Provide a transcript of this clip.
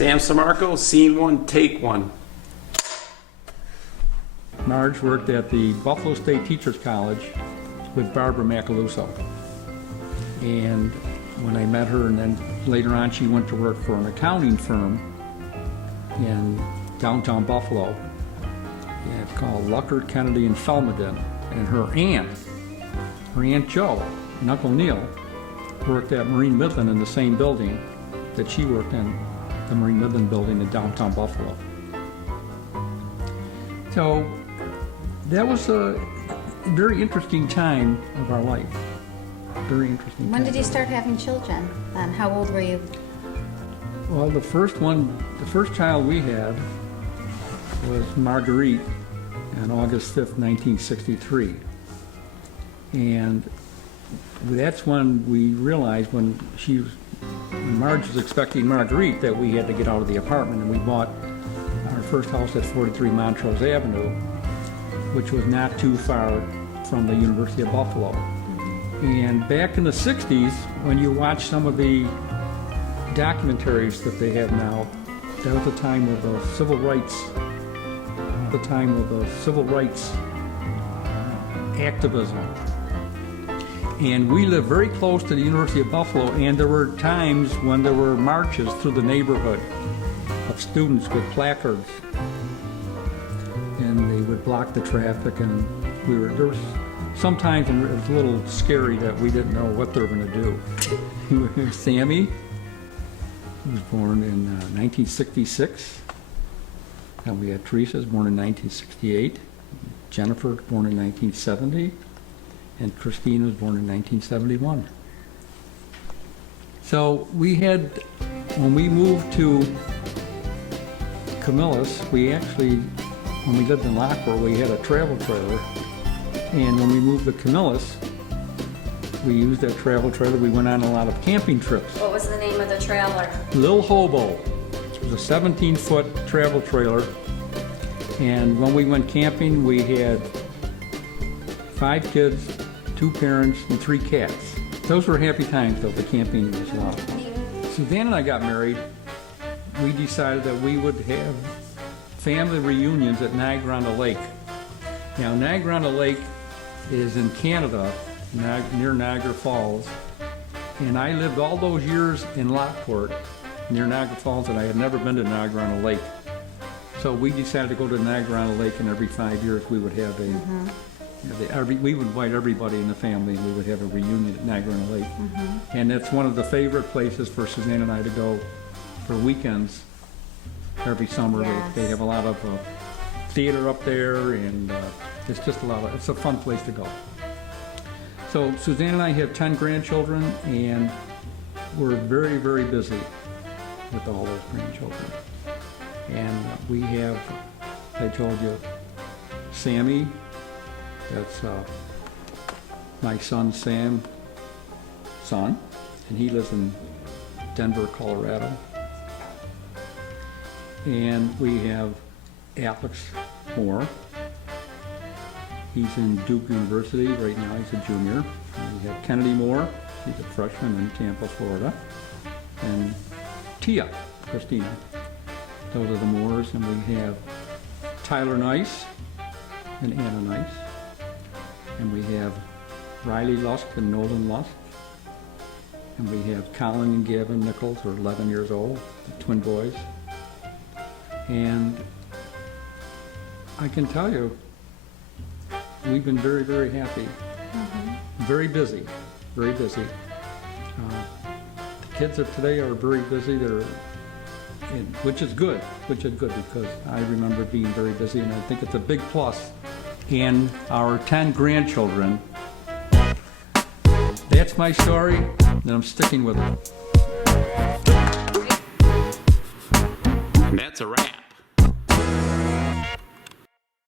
Sam Sammarco, scene one, take one. Marge worked at the Buffalo State Teachers College with Barbara Macaluso. And when I met her, and then later on she went to work for an accounting firm in downtown Buffalo. And it's called Luckert, Kennedy, and Felmeden. And her Aunt Jo, and Uncle Neil, worked at Marine Midland in the same building that she worked in, the Marine Midland building in downtown Buffalo. So that was a very interesting time of our life. Very interesting time. When did you start having children? How old were you? Well, the first child we had was Marguerite on August 5th, 1963. And that's when we realized when Marge was expecting Marguerite that we had to get out of the apartment, and we bought our first house at 43 Montrose Avenue, which was not too far from the University of Buffalo. And back in the 60s, when you watch some of the documentaries that they have now, that was the time of the civil rights, activism. And we lived very close to the University of Buffalo, and there were times when there were marches through the neighborhood of students with placards, and they would block the traffic, and there was sometimes it was a little scary that we didn't know what they were going to do. Sammy was born in 1966, and we had Teresa, was born in 1968, Jennifer was born in 1970, and Christine was born in 1971. So when we moved to Camillus, when we lived in Lockport, we had a travel trailer. And when we moved to Camillus, we used that travel trailer. We went on a lot of camping trips. What was the name of the trailer? Lil Hobo. It was a 17-foot travel trailer. And when we went camping, we had 5 kids, 2 parents, and 3 cats. Those were happy times, though. The camping was a lot. Suzanne and I got married. We decided that we would have family reunions at Niagara-on-the-Lake. Now, Niagara-on-the-Lake is in Canada, near Niagara Falls, and I lived all those years in Lockport, near Niagara Falls, and I had never been to Niagara-on-the-Lake. So we decided to go to Niagara-on-the-Lake, and every 5 years we would have we would invite everybody in the family, and we would have a reunion at Niagara-on-the-Lake. And that's one of the favorite places for Suzanne and I to go for weekends every summer. Yes. They have a lot of theater up there, and it's just it's a fun place to go. So Suzanne and I have 10 grandchildren, and we're very, very busy with all those grandchildren. And we have, I told you, Sammy, that's my son Sam's son, and he lives in Denver, Colorado. And we have Alex Moore. He's in Duke University right now. He's a junior. And we have Kennedy Moore. He's a freshman in Tampa, Florida. And Tia, Christina. Those are the Moores. And we have Tyler Nice and Anna Nice. And we have Riley Lusk and Nolan Lusk. And we have Colin and Gavin Nichols, who are 11 years old, the twin boys. And I can tell you, we've been very, very happy. Very busy, very busy. The kids of today are very busy. Which is good because I remember being very busy, and I think it's a big plus. And our 10 grandchildren, that's my story, and I'm sticking with it. And that's a wrap.